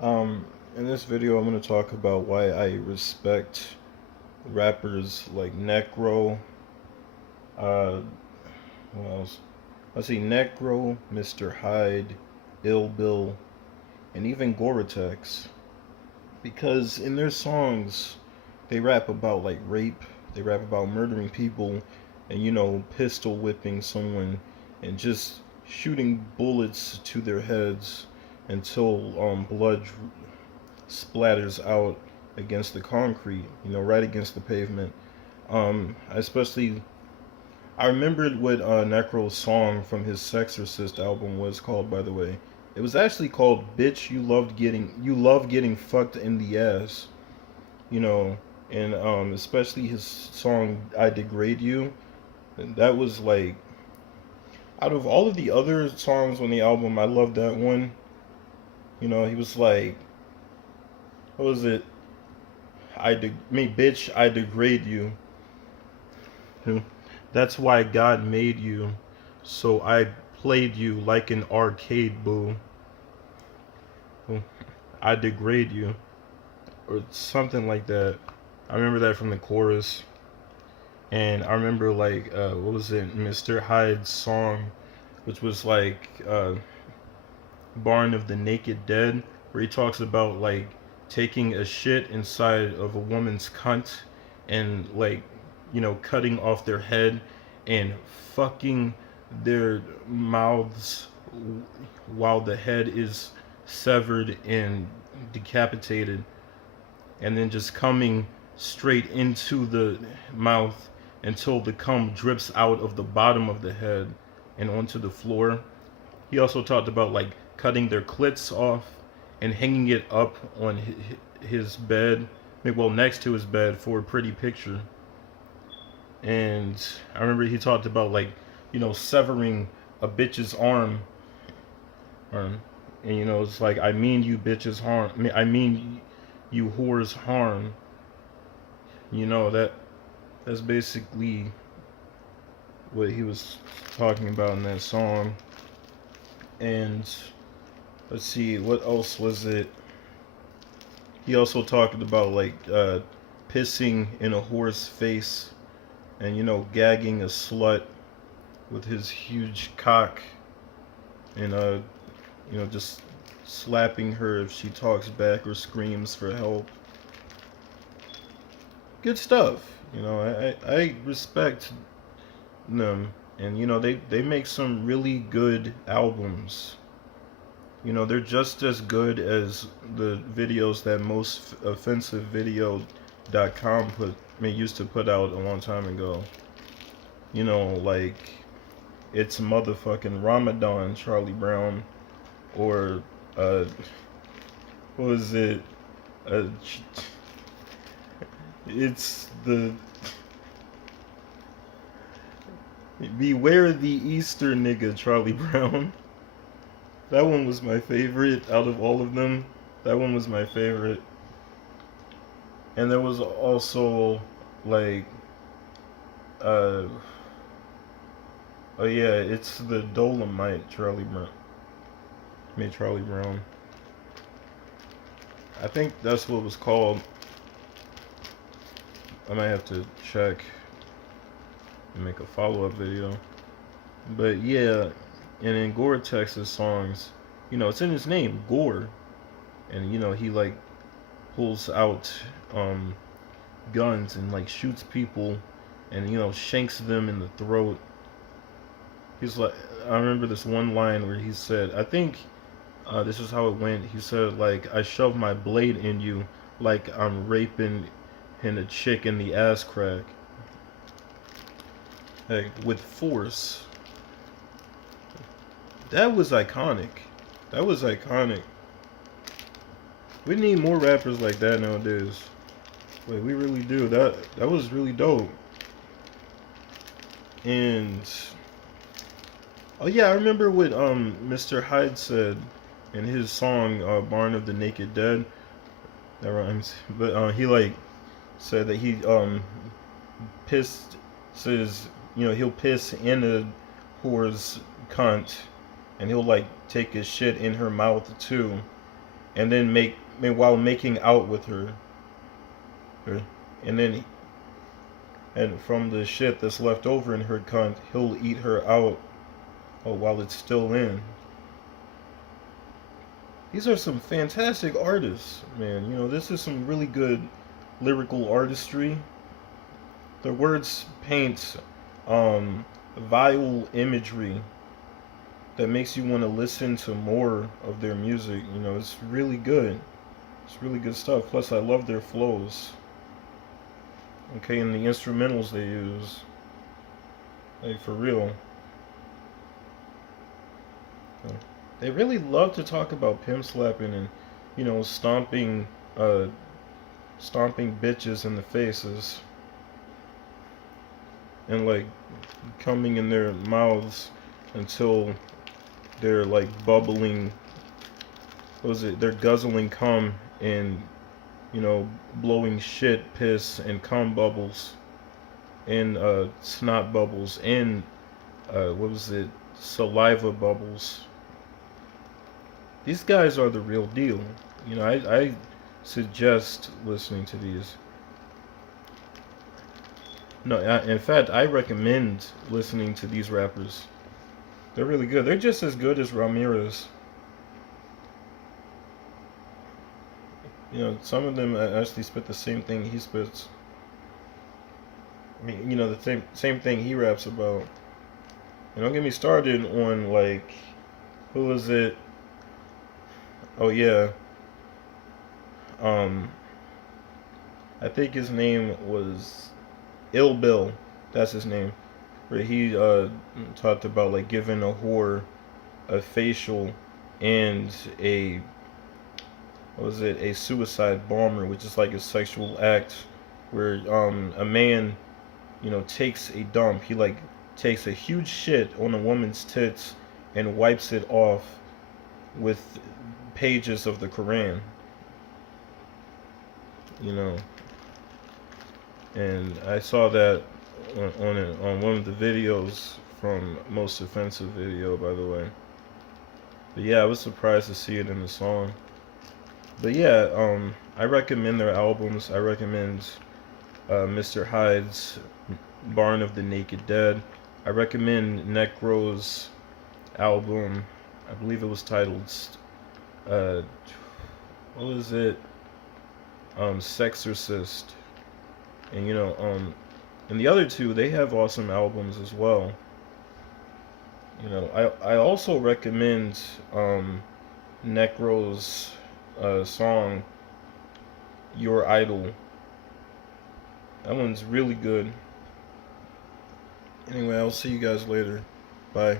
Um, in this video, I'm going to talk about why I respect rappers like Necro. Uh, what else? I see Necro, Mr. Hyde, Ill Bill, and even Goretex. Because in their songs, they rap about like rape, they rap about murdering people, and pistol whipping someone, and just shooting bullets to their heads until blood splatters out against the concrete, right against the pavement. I remembered what Necro's song from his Sexorcist album was called, by the way. It was actually called "Bitch, You Love Getting Fucked in the Ass," you know, and especially his song "I Degrade You." And that was like, out of all of the other songs on the album, I love that one. He was like, what was it? Bitch, I degrade you. That's why God made you. So I played you like an arcade, boo. I degrade you. Or something like that. I remember that from the chorus. And I remember, like, what was it? Mr. Hyde's song, which was like, Barn of the Naked Dead, where he talks about, like, taking a shit inside of a woman's cunt and, like, cutting off their head and fucking their mouths while the head is severed and decapitated, and then just coming straight into the mouth until the cum drips out of the bottom of the head and onto the floor. He also talked about like cutting their clits off and hanging it up on his bed, well, next to his bed for a pretty picture. And I remember he talked about like, severing a bitch's arm, and it's like, I mean you bitches harm. I mean you whores harm. That's basically what he was talking about in that song. And let's see, what else was it? He also talked about like pissing in a whore's face and gagging a slut with his huge cock, and just slapping her if she talks back or screams for help. Good stuff. I respect them, and they make some really good albums. They're just as good as the videos that most offensive video.com used to put out a long time ago. Like, it's motherfucking Ramadan, Charlie Brown, or what was it? Uh, it's the Beware the Easter nigga, Charlie Brown. That one was my favorite out of all of them. That one was my favorite. And there was also like, uh oh yeah, it's the Dolomite, Charlie Brown. Charlie Brown. I think that's what it was called. I might have to check and make a follow-up video. But yeah, and in Goretex's songs, it's in his name, Gore. And he like pulls out guns and like shoots people and shanks them in the throat. He's like, I remember this one line where he said, I think this is how it went. He said, like, I shove my blade in you like I'm raping in a chick in the ass crack. Like, with force. That was iconic. That was iconic. We need more rappers like that nowadays. Wait, we really do. That was really dope. And oh yeah, I remember what Mr. Hyde said in his song "Barn of the Naked Dead." That rhymes. But he like said that he pissed says he'll piss in a whore's cunt, and he'll like take his shit in her mouth too. and then while making out with her, and then and from the shit that's left over in her cunt, he'll eat her out while it's still in. These are some fantastic artists, man. You know, this is some really good lyrical artistry. The words paint vile imagery that makes you want to listen to more of their music. You know, it's really good. It's really good stuff. Plus, I love their flows. Okay, and the instrumentals they use. Like, for real. They really love to talk about pimp slapping and, you know, stomping bitches in the faces. And, like, coming in their mouths until they're, like, bubbling. What was it? They're guzzling cum and, you know, blowing shit, piss, and cum bubbles. And, snot bubbles. And, what was it? Saliva bubbles. These guys are the real deal. You know, I suggest listening to these. No, in fact, I recommend listening to these rappers. They're really good. They're just as good as Ramirez. You know, some of them actually spit the same thing he spits. I mean, you know, the same thing he raps about. And don't get me started on, like, who was it? Oh yeah. Um, I think his name was Ill Bill. That's his name. Where he talked about like giving a whore a facial and a what was it? A suicide bomber, which is like a sexual act where a man, you know, takes a dump. He like takes a huge shit on a woman's tits and wipes it off with pages of the Quran. You know, and I saw that on one of the videos from Most Offensive Video, by the way. But yeah, I was surprised to see it in the song. But yeah, I recommend their albums. I recommend Mr. Hyde's Barn of the Naked Dead. I recommend Necro's album. I believe it was titled uh, what was it? Sexorcist. And you know, and the other two, they have awesome albums as well. You know, I also recommend Necro's song Your Idol. That one's really good. Anyway, I'll see you guys later. Bye.